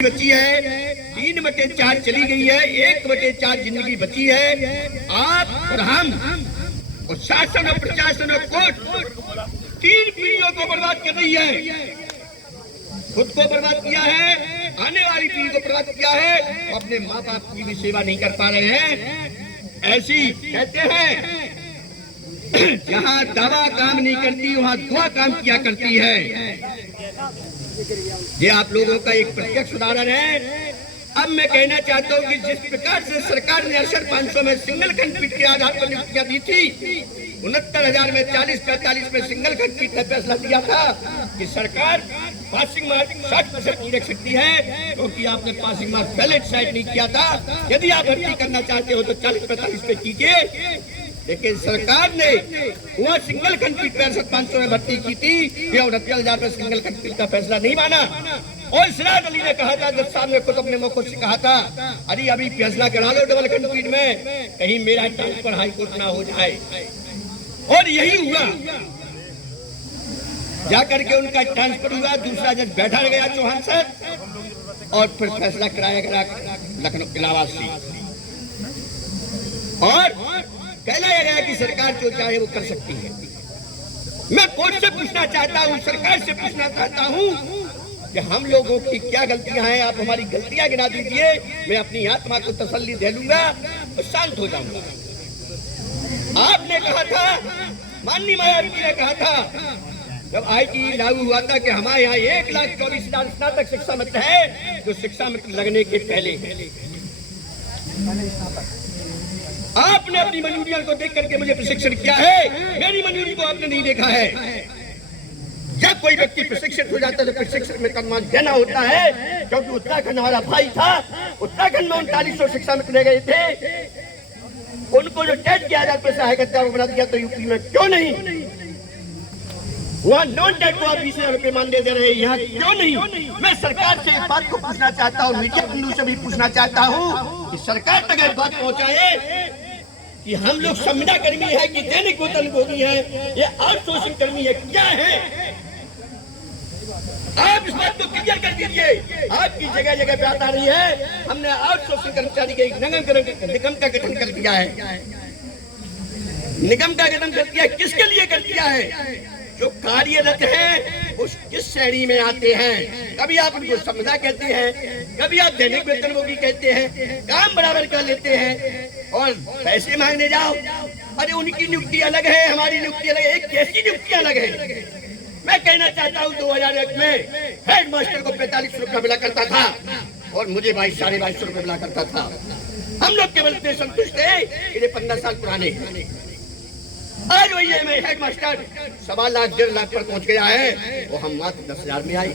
बची है, 3/4 चली गई है, 1/4 जिंदगी बची है। आप और हम और शासन और प्रशासन और कोर्ट 3 पीढ़ियों को बर्बाद कर रही है। खुद को बर्बाद किया है, आने वाली पीढ़ी को बर्बाद किया है, अपने माँ बाप की भी सेवा नहीं कर पा रहे हैं। ऐसी कहते हैं जहाँ दवा काम नहीं करती वहाँ दुआ काम किया करती है। ये आप लोगों का एक प्रत्यक्ष उदाहरण है। अब मैं कहना चाहता हूँ कि जिस प्रकार से सरकार ने 68,500 में सिंगल खंडपीठ के आधार पर नियुक्तियां दी थी, 69,000 में 40-45 में सिंगल खंडपीठ ने फैसला दिया था कि सरकार पासिंग मार्क 60% नहीं रख सकती है, क्योंकि आपने पासिंग मार्क पहले डिसाइड नहीं किया था। यदि आप भर्ती करना चाहते हो तो 40-45 पे कीजिए। लेकिन सरकार ने वहाँ सिंगल खंडपीठ 65,500 में भर्ती की थी, यह 69,000 में सिंगल खंडपीठ का फैसला नहीं माना। और सिराज अली ने कहा था, जब साहब ने खुद अपने मुखों से कहा था, अरे अभी फैसला करा लो डबल खंडपीठ में, कहीं मेरा ट्रांसफर हाईकोर्ट ना हो जाए। और यही हुआ, जाकर के उनका ट्रांसफर हुआ, दूसरा जज बैठा गया चौहान सर, और फिर फैसला कराया गया लखनऊ इलाहाबाद से। और कहलाया गया कि सरकार जो चाहे वो कर सकती है। मैं कोर्ट से पूछना चाहता हूँ, सरकार से पूछना चाहता हूँ कि हम लोगों की क्या गलतियां हैं। आप हमारी गलतियां गिना दीजिए, मैं अपनी आत्मा को तसल्ली दे लूंगा और शांत हो जाऊंगा। आपने कहा था, माननीय मायावती ने कहा था जब आईटी लागू हुआ था कि हमारे यहाँ 1,24,000 स्नातक शिक्षा मित्र है जो शिक्षा मित्र लगने के पहले है। आपने अपनी मंजूरियों को देख करके मुझे प्रशिक्षण किया है, मेरी मंजूरी को आपने नहीं देखा है। जब कोई व्यक्ति प्रशिक्षित हो जाता है तो प्रशिक्षण में सम्मान देना होता है, क्योंकि उत्तराखंड हमारा भाई था। उत्तराखंड में 3900 शिक्षा मित्र रह गए थे, उनको जो टेट के आधार पर सहायक अध्यापक बना दिया, तो यूपी में क्यों नहीं? वहाँ नॉन टेट को आप 20,000 रुपये मान दे रहे हैं, यहाँ क्यों नहीं? मैं सरकार से एक बात को पूछना चाहता हूँ, मीडिया बंधु से भी पूछना चाहता हूँ कि सरकार तक एक बात पहुँचाए कि हम लोग संविदा कर्मी है कि दैनिक वेतनभोगी है, ये आउटसोर्सिंग कर्मी है, क्या है? आप इस बात को क्लियर कर दीजिए। आपकी जगह जगह पे आता रही है, हमने आउटसोर्सिंग कर्मचारी के निगम का गठन कर दिया है। निगम का गठन कर दिया, किसके लिए कर दिया है? जो कार्यरत हैं उस किस श्रेणी में आते हैं? कभी आप उनको संविदा कहते हैं, कभी आप दैनिक वेतनभोगी कहते हैं, काम बराबर कर लेते हैं और पैसे मांगने जाओ, अरे उनकी नियुक्ति अलग है, हमारी नियुक्ति अलग है। एक कैसी नियुक्ति अलग है? मैं कहना चाहता हूँ 2001 में हेड मास्टर को 45 रुपया मिला करता था और मुझे 22-22.5 रुपये मिला करता था। हम लोग केवल इतने संतुष्ट थे कि 15 साल पुराने। आज वही है, मैं हेड मास्टर 1.25 लाख 1.5 लाख पर पहुंच गया है, वो हम मात्र 10,000 में आए।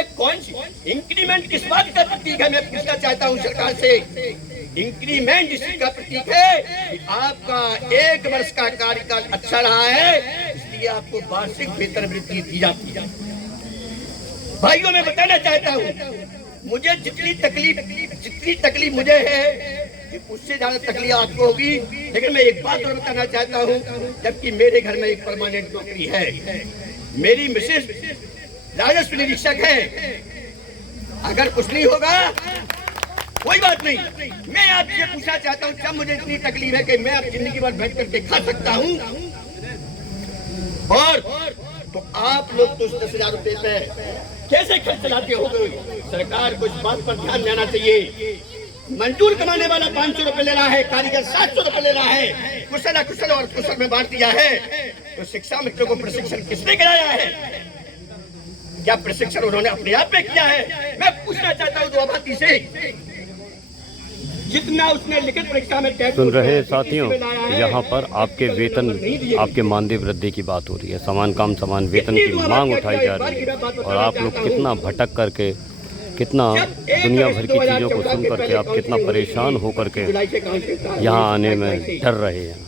एक कौन सी इंक्रीमेंट किस बात का प्रतीक है? मैं पूछना चाहता हूँ सरकार से। इंक्रीमेंट इसका प्रतीक है कि आपका 1 वर्ष का कार्यकाल अच्छा रहा है, इसलिए आपको वार्षिक वेतन वृद्धि दी जाती है। भाइयों, मैं बताना चाहता हूँ, मुझे जितनी तकलीफ मुझे है उससे ज्यादा तकलीफ आपको होगी। लेकिन मैं एक बात और बताना चाहता हूँ, जबकि मेरे घर में एक परमानेंट नौकरी है, मेरी मिसेस राजस्व निरीक्षक है। अगर कुछ नहीं होगा कोई बात नहीं, मैं आपसे पूछना चाहता हूँ, जब मुझे इतनी तकलीफ है कि मैं अब जिंदगी भर बैठ करके खा सकता हूँ, और तो आप लोग तो 10,000 रुपये पे कैसे खर्च चलाते हो? सरकार को इस बात पर ध्यान देना चाहिए। मजदूर कमाने वाला 500 रुपये ले रहा है, कारीगर 700 रुपये ले रहा है, कुशल अकुशल और कुशल में बांट दिया है। तो शिक्षा मित्रों को प्रशिक्षण किसने कराया है? क्या प्रशिक्षण उन्होंने अपने आप में किया है? मैं पूछना चाहता हूँ दुआबाती से, जितना उसने लिखित परीक्षा में सुन रहे साथियों, यहाँ पर आपके वेतन, आपके मानदेय वृद्धि की बात हो रही है। समान काम समान वेतन की मांग उठाई जा रही है, और आप लोग कितना भटक करके, कितना दुनिया भर की चीज़ों को सुन करके आप कितना परेशान होकर के यहाँ आने में डर रहे हैं।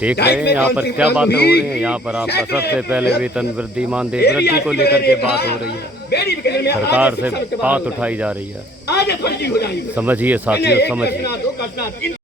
देख रहे हैं यहाँ पर क्या बातें हो रही हैं। यहाँ पर आपका सबसे पहले वेतन वृद्धि, मानदेय वृद्धि को लेकर के बात हो रही है, सरकार से बात उठाई जा रही है। समझिए साथियों, समझिए।